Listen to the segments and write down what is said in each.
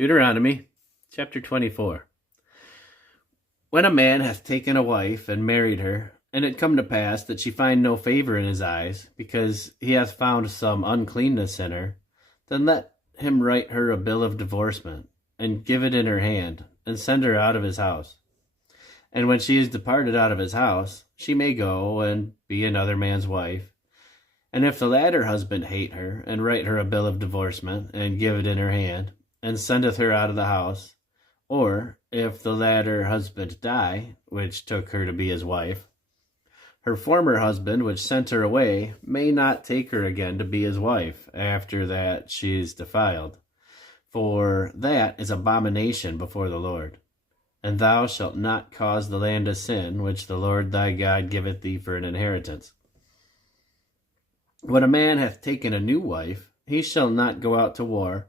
Deuteronomy chapter 24. When a man hath taken a wife and married her, and it come to pass that she find no favor in his eyes, because he hath found some uncleanness in her, then let him write her a bill of divorcement, and give it in her hand, and send her out of his house. And when she is departed out of his house, she may go and be another man's wife. And if the latter husband hate her, and write her a bill of divorcement, and give it in her hand, and sendeth her out of the house, or if the latter husband die, which took her to be his wife, her former husband, which sent her away, may not take her again to be his wife, after that she is defiled. For that is abomination before the Lord. And thou shalt not cause the land to sin, which the Lord thy God giveth thee for an inheritance. When a man hath taken a new wife, he shall not go out to war,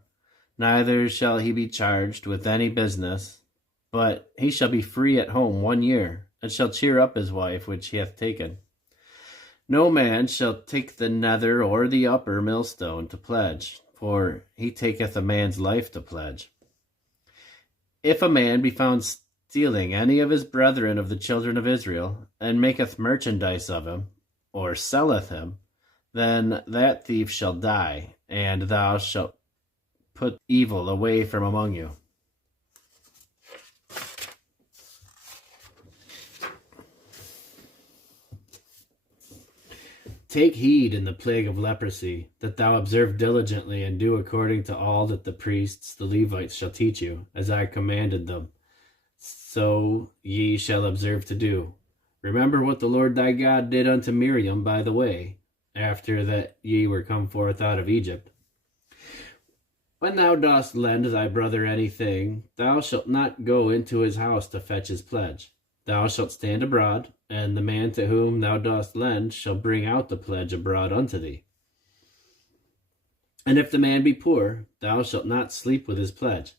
neither shall he be charged with any business, but he shall be free at home 1 year, and shall cheer up his wife which he hath taken. No man shall take the nether or the upper millstone to pledge, for he taketh a man's life to pledge. If a man be found stealing any of his brethren of the children of Israel, and maketh merchandise of him, or selleth him, then that thief shall die, and thou shalt put evil away from among you. Take heed in the plague of leprosy, that thou observe diligently and do according to all that the priests, the Levites, shall teach you, as I commanded them. So ye shall observe to do. Remember what the Lord thy God did unto Miriam by the way, after that ye were come forth out of Egypt. When thou dost lend thy brother anything, thou shalt not go into his house to fetch his pledge. Thou shalt stand abroad, and the man to whom thou dost lend shall bring out the pledge abroad unto thee. And if the man be poor, thou shalt not sleep with his pledge.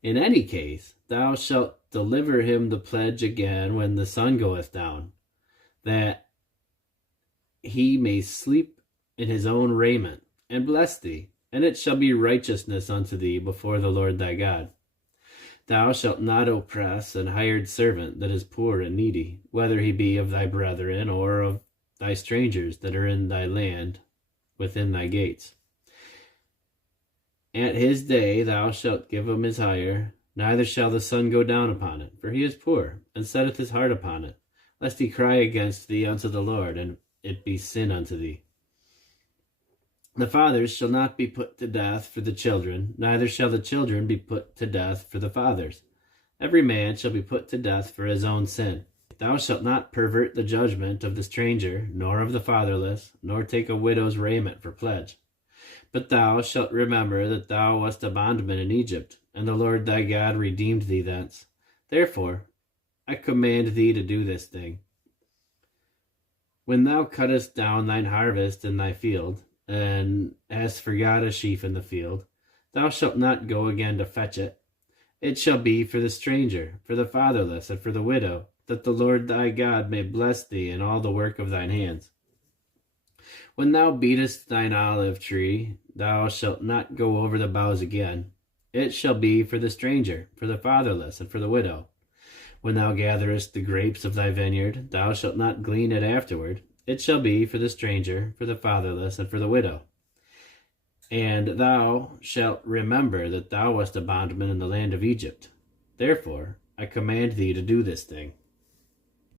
In any case, thou shalt deliver him the pledge again when the sun goeth down, that he may sleep in his own raiment, and bless thee. And it shall be righteousness unto thee before the Lord thy God. Thou shalt not oppress an hired servant that is poor and needy, whether he be of thy brethren or of thy strangers that are in thy land within thy gates. At his day thou shalt give him his hire, neither shall the sun go down upon it, for he is poor, and setteth his heart upon it, lest he cry against thee unto the Lord, and it be sin unto thee. The fathers shall not be put to death for the children, neither shall the children be put to death for the fathers. Every man shall be put to death for his own sin. Thou shalt not pervert the judgment of the stranger, nor of the fatherless, nor take a widow's raiment for pledge. But thou shalt remember that thou wast a bondman in Egypt, and the Lord thy God redeemed thee thence. Therefore I command thee to do this thing. When thou cuttest down thine harvest in thy field, and hast forgot a sheaf in the field, thou shalt not go again to fetch it. It shall be for the stranger, for the fatherless, and for the widow, that the Lord thy God may bless thee in all the work of thine hands. When thou beatest thine olive tree, thou shalt not go over the boughs again. It shall be for the stranger, for the fatherless, and for the widow. When thou gatherest the grapes of thy vineyard, thou shalt not glean it afterward. It shall be for the stranger, for the fatherless, and for the widow. And thou shalt remember that thou wast a bondman in the land of Egypt. Therefore I command thee to do this thing.